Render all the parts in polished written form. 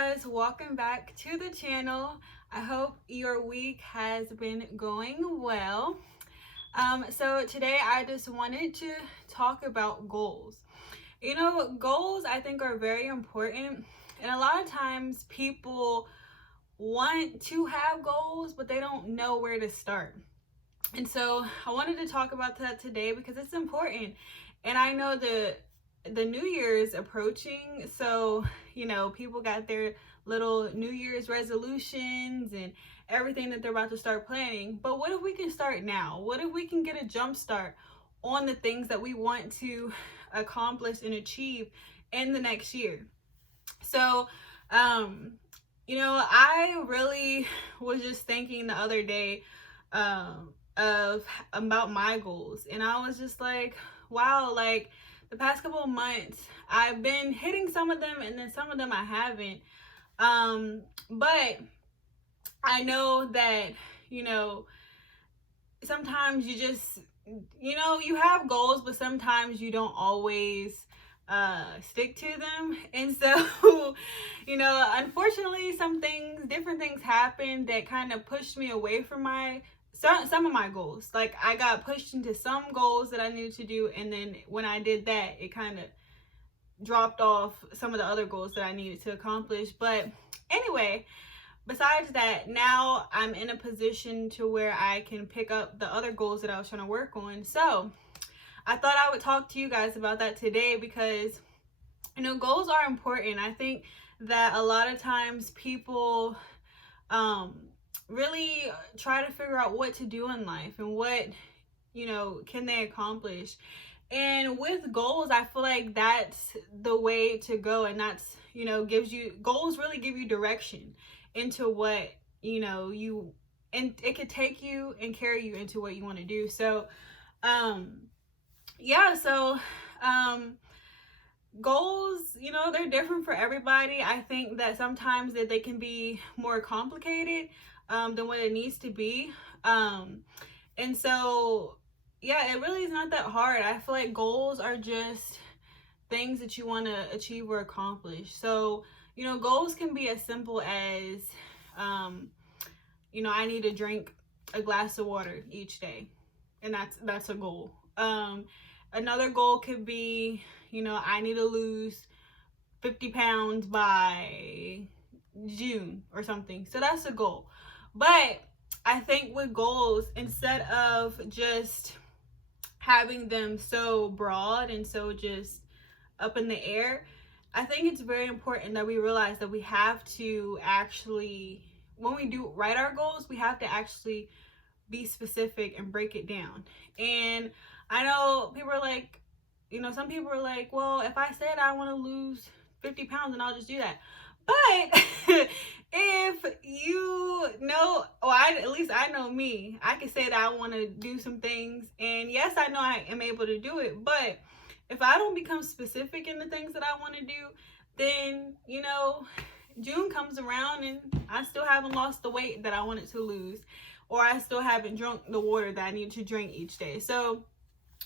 guys, welcome back to the channel. I hope your week has been going well. So today I just wanted to talk about goals. You know, goals I think are very important, and a lot of times people want to have goals, but they don't know where to start. And so I wanted to talk about that today because it's important. And I know the New Year is approaching, so people got their little New Year's resolutions and everything that they're about to start planning. But what if we can start now? What if we can get a jump start on the things that we want to accomplish and achieve in the next year? So I really was just thinking the other day of about my goals, and I was just like, wow, like the past couple of months I've been hitting some of them and then some of them I haven't. But I know that, sometimes you just, you have goals, but sometimes you don't always stick to them. And so, unfortunately different things happened that kind of pushed me away from some of my goals. Like I got pushed into some goals that I needed to do, and then when I did that, it kind of dropped off some of the other goals that I needed to accomplish. But anyway, besides that, now I'm in a position to where I can pick up the other goals that I was trying to work on. So I thought I would talk to you guys about that today because goals are important. I think that a lot of times people really try to figure out what to do in life and what can they accomplish. And with goals, I feel like that's the way to go, and that's goals really give you direction into what and it could take you and carry you into what you want to do. So goals, they're different for everybody. I think that sometimes that they can be more complicated than what it needs to be. And so, yeah, it really is not that hard. I feel like goals are just things that you want to achieve or accomplish. So, goals can be as simple as, I need to drink a glass of water each day. And that's a goal. Another goal could be, I need to lose 50 pounds by June or something. So that's a goal. But I think with goals, instead of just having them so broad and so just up in the air, I think it's very important that we realize that we have to actually, when we do write our goals, we have to actually be specific and break it down. And I know people are like, some people are like, well, if I said I want to lose 50 pounds, then I'll just do that. But if at least I know me, I can say that I want to do some things, and yes, I know I am able to do it. But if I don't become specific in the things that I want to do, then June comes around and I still haven't lost the weight that I wanted to lose, or I still haven't drunk the water that I need to drink each day. So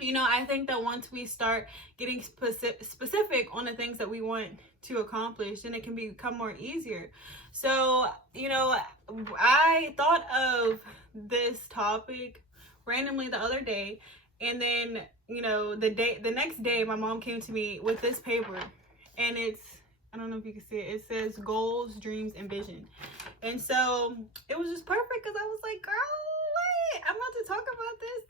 I think that once we start getting specific on the things that we want to accomplish, then it can become more easier. So, I thought of this topic randomly the other day, and then, the next day, my mom came to me with this paper, and I don't know if you can see it. It says goals, dreams, and vision. And so it was just perfect because I was like, girl, wait, I'm about to talk about this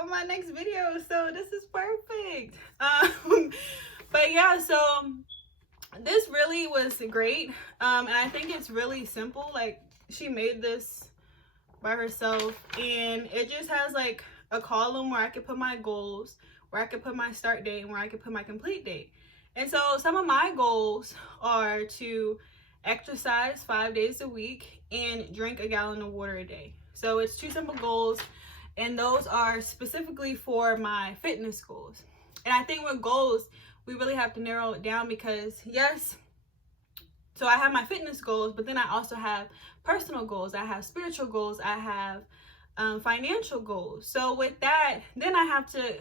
on my next video. So this is perfect. But yeah, so this really was great. And I think it's really simple. Like, she made this by herself, and it just has like a column where I could put my goals, where I could put my start date, and where I could put my complete date. And so some of my goals are to exercise 5 days a week and drink a gallon of water a day. So it's 2 simple goals, and those are specifically for my fitness goals. And I think with goals, we really have to narrow it down because, yes, so I have my fitness goals, but then I also have personal goals. I have spiritual goals. I have financial goals. So with that, then I have to,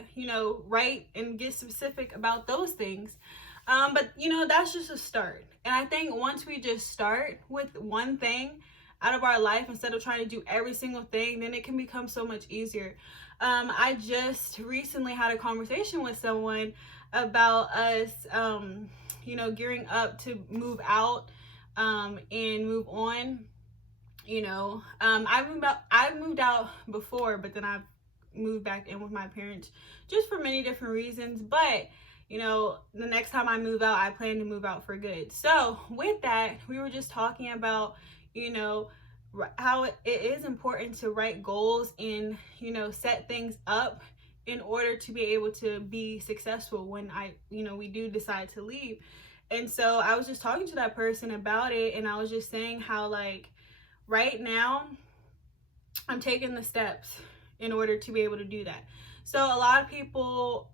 write and get specific about those things. But you know, that's just a start. And I think once we just start with one thing out of our life instead of trying to do every single thing, then it can become so much easier. I just recently had a conversation with someone about us, you know, gearing up to move out, and move on. You know, I've moved out before, but then I've moved back in with my parents just for many different reasons. But you know, the next time I move out, I plan to move out for good. So with that, we were just talking about, you know, how it is important to write goals and, you know, set things up in order to be able to be successful when we do decide to leave. And so I was just talking to that person about it, and I was just saying how, like, right now I'm taking the steps in order to be able to do that. So a lot of people,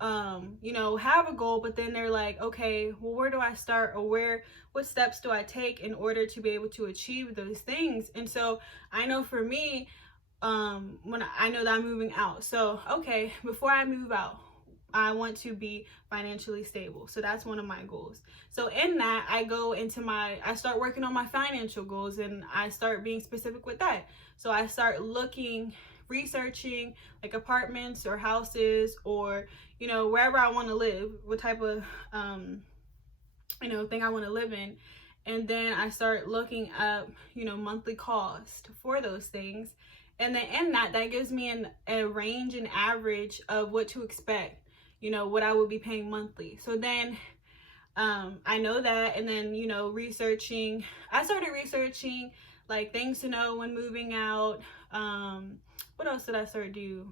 you know, have a goal, but then they're like, okay, well, where do I start, or what steps do I take in order to be able to achieve those things? And so I know for me, when I know that I'm moving out, so okay, before I move out, I want to be financially stable. So that's one of my goals. So in that, I start working on my financial goals, and I start being specific with that. So I start researching like apartments or houses, or, you know, wherever I want to live, what type of, you know, thing I want to live in. And then I start looking up, you know, monthly cost for those things. And then in that gives me a range and average of what to expect, you know, what I would be paying monthly. So then I know that. And then, you know, I started researching like things to know when moving out. What else did I start do?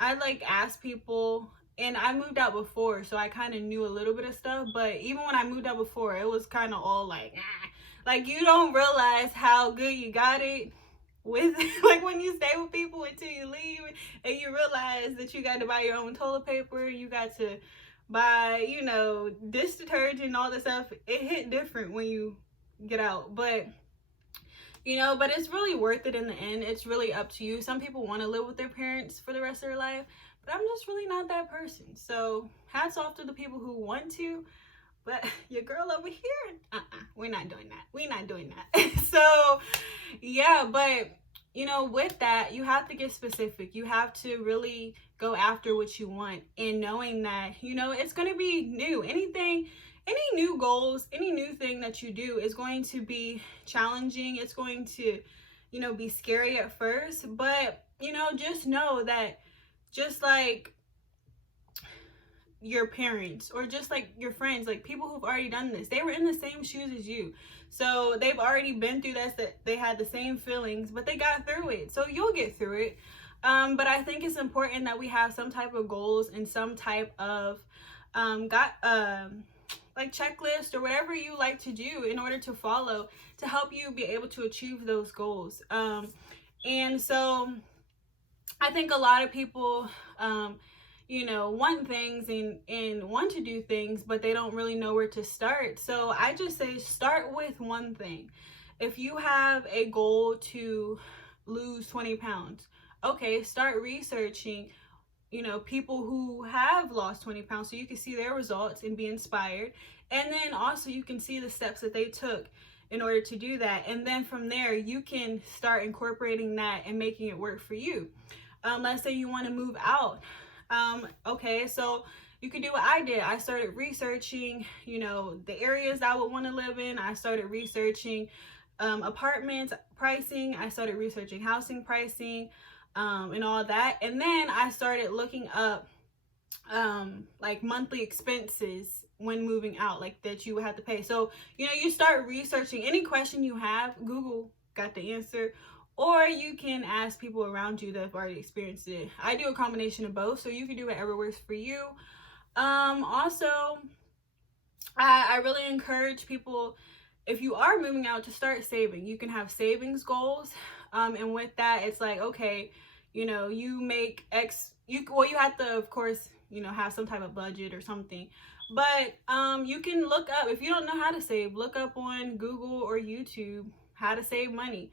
I like asked people, and I moved out before, so I kind of knew a little bit of stuff. But even when I moved out before, it was kind of all like, like, you don't realize how good you got it with like when you stay with people until you leave, and you realize that you got to buy your own toilet paper, you got to buy, you know, dish detergent, all this stuff. It hit different when you get out. But you know, but it's really worth it in the end. It's really up to you. Some people want to live with their parents for the rest of their life, but I'm just really not that person. So hats off to the people who want to, but your girl over here, we're not doing that. We're not doing that. So yeah, but you know, with that, you have to get specific. You have to really go after what you want, and knowing that, you know, it's going to be new. Any new goals, any new thing that you do is going to be challenging. It's going to, you know, be scary at first, but, you know, just know that just like your parents, or just like your friends, like people who've already done this, they were in the same shoes as you. So they've already been through this, that they had the same feelings, but they got through it. So you'll get through it. But I think it's important that we have some type of goals and some type of, like checklist or whatever you like to do in order to follow to help you be able to achieve those goals. And so I think a lot of people, you know, want things and want to do things, but they don't really know where to start. So I just say start with one thing. If you have a goal to lose 20 pounds, okay, start researching, you know, people who have lost 20 pounds so you can see their results and be inspired. And then also you can see the steps that they took in order to do that. And then from there, you can start incorporating that and making it work for you. Let's say you want to move out. Okay, so you could do what I did. I started researching, you know, the areas I would want to live in. I started researching apartments pricing. I started researching housing pricing. And all that. And then I started looking up like monthly expenses when moving out, like that you would have to pay. So, you know, you start researching any question you have, Google got the answer, or you can ask people around you that have already experienced it. I do a combination of both, so you can do whatever works for you. Also, I really encourage people, if you are moving out, to start saving. You can have savings goals. And with that, it's like, okay, you know, you make you have to, of course, you know, have some type of budget or something. But you can look up, if you don't know how to save, look up on Google or YouTube how to save money.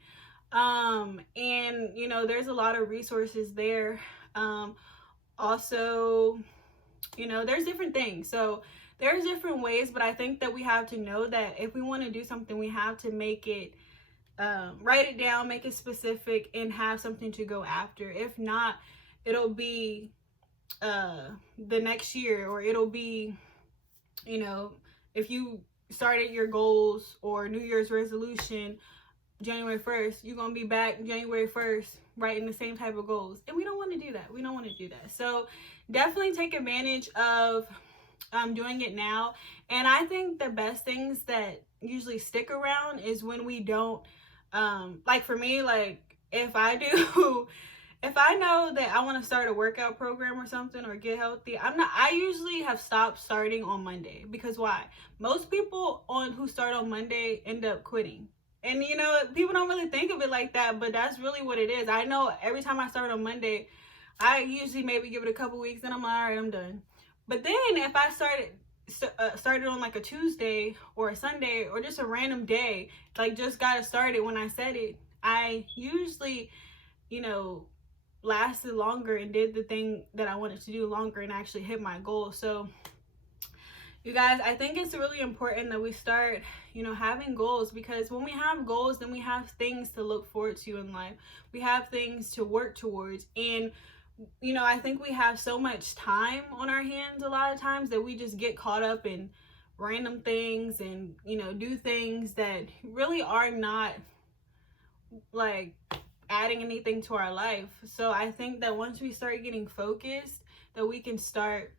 And, you know, there's a lot of resources there. Also, you know, there's different things. So there's different ways, but I think that we have to know that if we want to do something, we have to make it, write it down, make it specific, and have something to go after. If not, it'll be the next year, or it'll be, you know, if you started your goals or New Year's resolution January 1st, you're going to be back January 1st writing the same type of goals. And we don't want to do that. We don't want to do that. So definitely take advantage of doing it now. And I think the best things that usually stick around is when we don't, like for me, like if I do, if I know that I want to start a workout program or something or get healthy, I usually have stopped starting on Monday. Because why? Most people who start on Monday end up quitting. And you know, people don't really think of it like that, but that's really what it is. I know every time I start on Monday, I usually maybe give it a couple weeks and I'm like, all right, I'm done. But then if I started on like a Tuesday or a Sunday or just a random day, like just got started when I said it, I usually, you know, lasted longer and did the thing that I wanted to do longer and actually hit my goal. So you guys, I think it's really important that we start, you know, having goals, because when we have goals, then we have things to look forward to in life. We have things to work towards. And, you know, I think we have so much time on our hands a lot of times that we just get caught up in random things and, you know, do things that really are not like adding anything to our life. So I think that once we start getting focused, that we can start,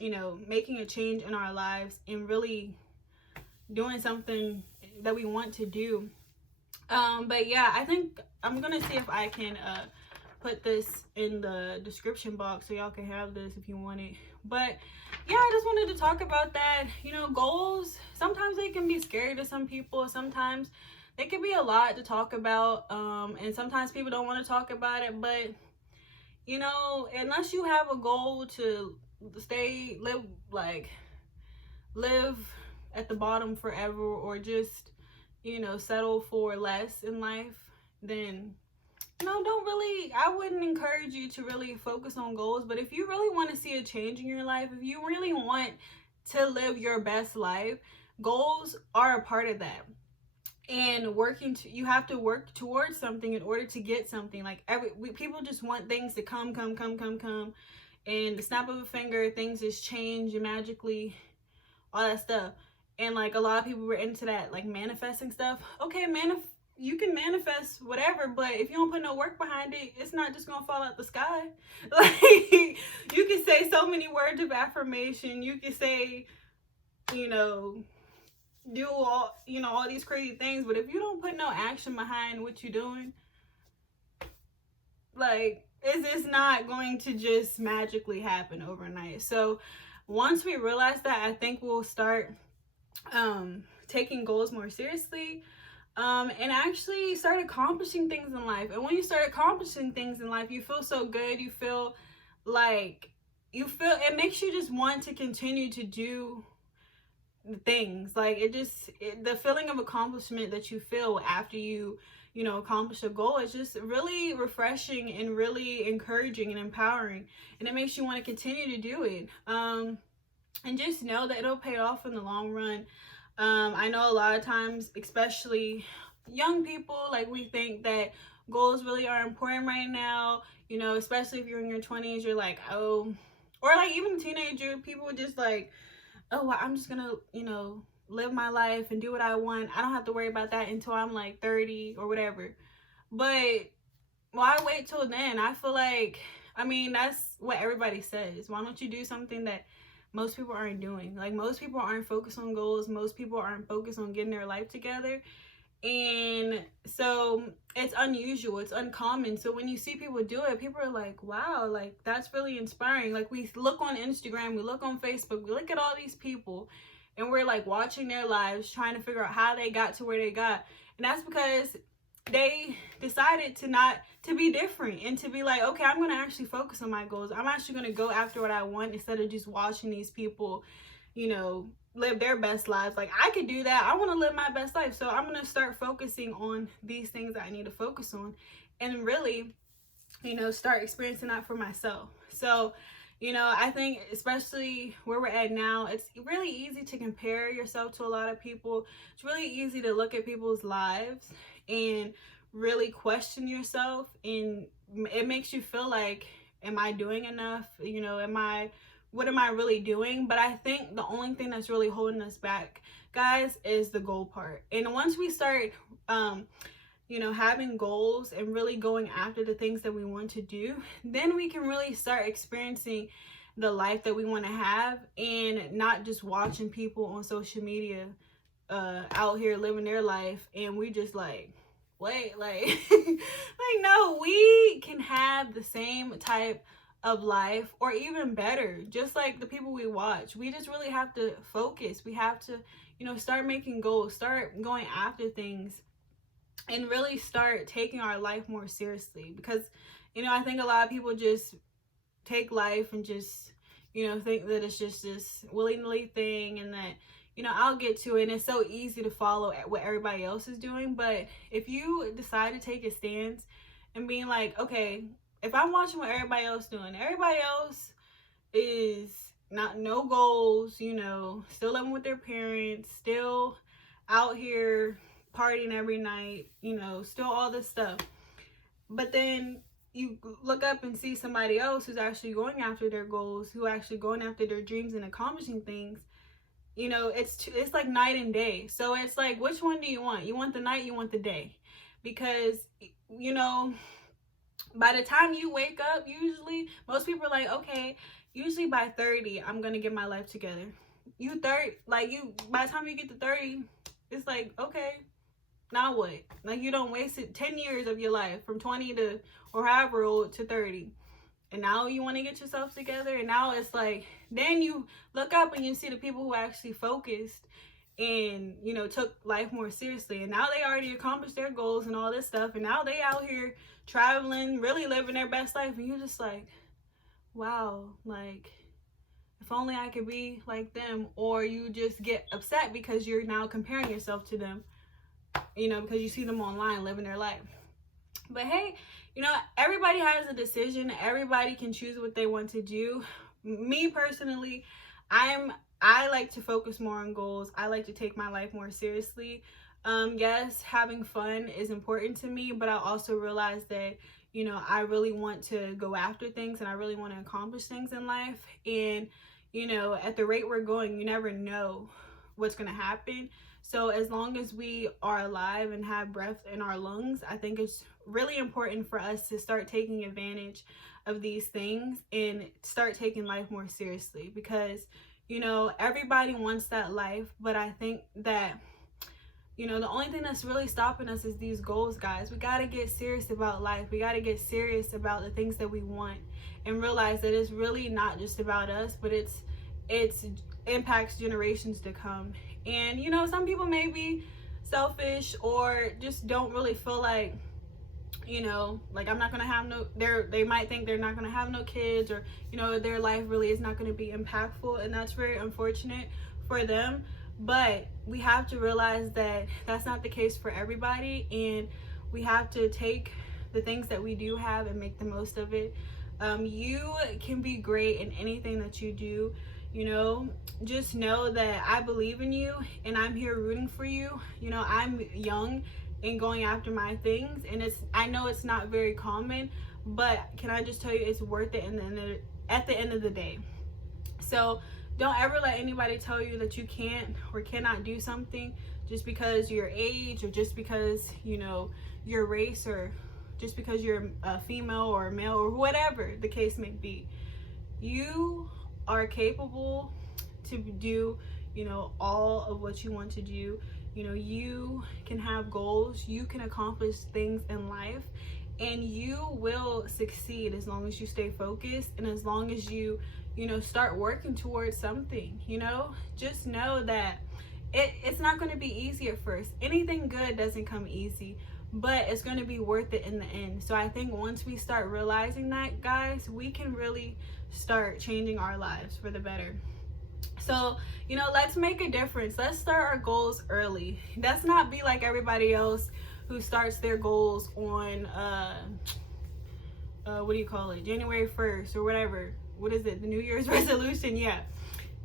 you know, making a change in our lives and really doing something that we want to do. But yeah, I think I'm gonna see if I can put this in the description box so y'all can have this if you want it. But yeah, I just wanted to talk about that. You know, goals, sometimes they can be scary to some people. Sometimes it can be a lot to talk about, and sometimes people don't want to talk about it. But you know, unless you have a goal to live at the bottom forever, or just, you know, settle for less in life, then, you know, I wouldn't encourage you to really focus on goals. But if you really want to see a change in your life, if you really want to live your best life, goals are a part of that. And you have to work towards something in order to get something. Like people just want things to come, and the snap of a finger, things just change magically, all that stuff. And like a lot of people were into that, like manifesting stuff. Okay, you can manifest whatever, but if you don't put no work behind it, it's not just gonna fall out the sky. Like you can say so many words of affirmation, you can say, you know, do all, you know, all these crazy things, but if you don't put no action behind what you're doing, like it's not going to just magically happen overnight. So once we realize that, I think we'll start taking goals more seriously, and actually start accomplishing things in life. And when you start accomplishing things in life, you feel so good. You feel it makes you just want to continue to do things. Like the feeling of accomplishment that you feel after you know, accomplish a goal is just really refreshing and really encouraging and empowering, and it makes you want to continue to do it, and just know that it'll pay off in the long run. I know a lot of times, especially young people, like we think that goals really are important right now, you know, especially if you're in your 20s, you're like, oh, or like even teenager people just like, oh, well, I'm just gonna, you know, live my life and do what I want. I don't have to worry about that until I'm like 30 or whatever. But why wait till then? I feel like, I mean, that's what everybody says. Why don't you do something that most people aren't doing? Like most people aren't focused on goals. Most people aren't focused on getting their life together. And so it's unusual, it's uncommon. So when you see people do it, people are like, wow, like that's really inspiring. Like we look on Instagram, we look on Facebook, we look at all these people, and we're like watching their lives, trying to figure out how they got to where they got. And that's because they decided to be different, and to be like, okay, I'm going to actually focus on my goals. I'm actually going to go after what I want, instead of just watching these people, you know, live their best lives. Like I could do that. I want to live my best life. So I'm going to start focusing on these things that I need to focus on, and really, you know, start experiencing that for myself. So, You know, I think especially where we're at now, it's really easy to compare yourself to a lot of people. It's really easy to look at people's lives and really question yourself, and it makes you feel like, am I doing enough? You know, what am I really doing? But I think the only thing that's really holding us back, guys, is the goal part. And once we start you know, having goals and really going after the things that we want to do, then we can really start experiencing the life that we want to have, and not just watching people on social media out here living their life, and we just like, wait, like like, no, we can have the same type of life or even better, just like the people we watch. We just really have to focus. We have to, you know, start making goals, start going after things, and really start taking our life more seriously. Because, you know, I think a lot of people just take life and just, you know, think that it's just this willy-nilly thing, and that, you know, I'll get to it, and it's so easy to follow what everybody else is doing. But if you decide to take a stance and being like, okay, if I'm watching what everybody else doing, everybody else is not, no goals, you know, still living with their parents, still out here partying every night, you know, still all this stuff. But then you look up and see somebody else who's actually going after their goals, who actually going after their dreams and accomplishing things. You know, it's like night and day. So it's like, which one do you want? You want the night, you want the day? Because, you know, by the time you wake up, usually most people are like, okay, usually by 30 I'm gonna get my life together. You 30, like, you, by the time you get to 30, it's like, okay, now what? Like, you don't waste 10 years of your life from 20 to, or however old, to 30, and now you want to get yourself together. And now it's like, then you look up and you see the people who actually focused and, you know, took life more seriously, and now they already accomplished their goals and all this stuff, and now they out here traveling, really living their best life, and you're just like, wow, like, if only I could be like them. Or you just get upset because you're now comparing yourself to them, you know, because you see them online living their life. But hey, you know, everybody has a decision. Everybody can choose what they want to do. Me personally, I like to focus more on goals. I like to take my life more seriously. Yes, having fun is important to me, but I also realize that, you know, I really want to go after things, and I really want to accomplish things in life. And, you know, at the rate we're going, you never know what's going to happen. So as long as we are alive and have breath in our lungs, I think it's really important for us to start taking advantage of these things and start taking life more seriously. Because, you know, everybody wants that life, but I think that, you know, the only thing that's really stopping us is these goals, guys. We got to get serious about life. We got to get serious about the things that we want, and realize that it's really not just about us, but it's impacts generations to come. And, you know, some people may be selfish or just don't really feel like, you know, like, I'm not gonna have no, they might think they're not gonna have no kids, or, you know, their life really is not gonna be impactful, and that's very unfortunate for them. But we have to realize that that's not the case for everybody, and we have to take the things that we do have and make the most of it. You can be great in anything that you do. You know, just know that I believe in you, and I'm here rooting for you. You know, I'm young and going after my things, and I know it's not very common, but can I just tell you, it's worth it at the end of the day. So don't ever let anybody tell you that you can't or cannot do something just because your age, or just because, you know, your race, or just because you're a female or a male, or whatever the case may be. You are capable to do, you know, all of what you want to do. You know, you can have goals, you can accomplish things in life, and you will succeed as long as you stay focused, and as long as you know, start working towards something. You know, just know that it's not going to be easy at first. Anything good doesn't come easy, but it's going to be worth it in the end. So I think once we start realizing that, guys, we can really start changing our lives for the better. So, you know, let's make a difference. Let's start our goals early. Let's not be like everybody else who starts their goals on what do you call it, January 1st or whatever. what is it, the New Year's resolution. Yeah,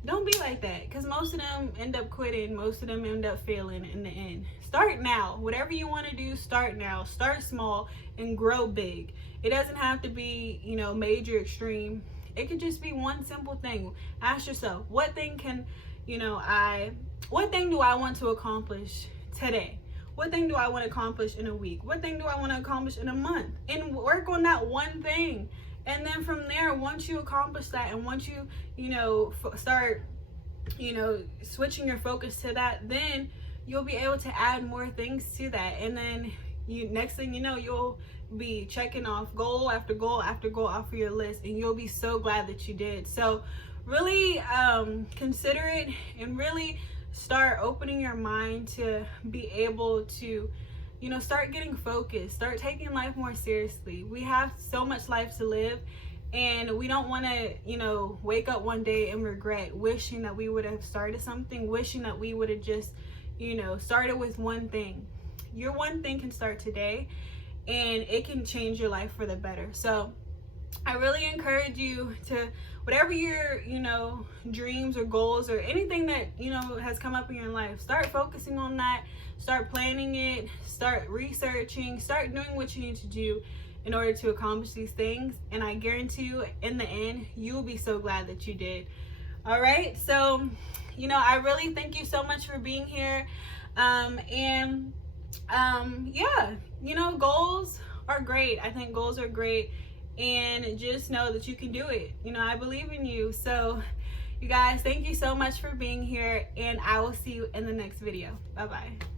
don't be like that, because most of them end up quitting. Most of them end up failing in the end. Start now. Whatever you want to do, start now. Start small and grow big. It doesn't have to be, you know, major, extreme. It could just be one simple thing. Ask yourself, what thing can, you know, what thing do I want to accomplish today? What thing do I want to accomplish in a week? What thing do I want to accomplish in a month? And work on that one thing. And then from there, once you accomplish that, and once you, you know, start, you know, switching your focus to that, then you'll be able to add more things to that. And then next thing you know, you'll be checking off goal after goal after goal off of your list, and you'll be so glad that you did. So really consider it, and really start opening your mind to be able to, you know, start getting focused, start taking life more seriously. We have so much life to live, and we don't want to, you know, wake up one day and regret, wishing that we would have started something, wishing that we would have just, you know, started with one thing. Your one thing can start today, and it can change your life for the better. So I really encourage you to, whatever your, you know, dreams or goals or anything that, you know, has come up in your life, start focusing on that, start planning it, start researching, start doing what you need to do in order to accomplish these things. And I guarantee you, in the end, you'll be so glad that you did. All right. So, you know, I really thank you so much for being here. Yeah, you know, goals are great. I think goals are great. And just know that you can do it. You know, I believe in you. So you guys, thank you so much for being here, and I will see you in the next video. Bye-bye.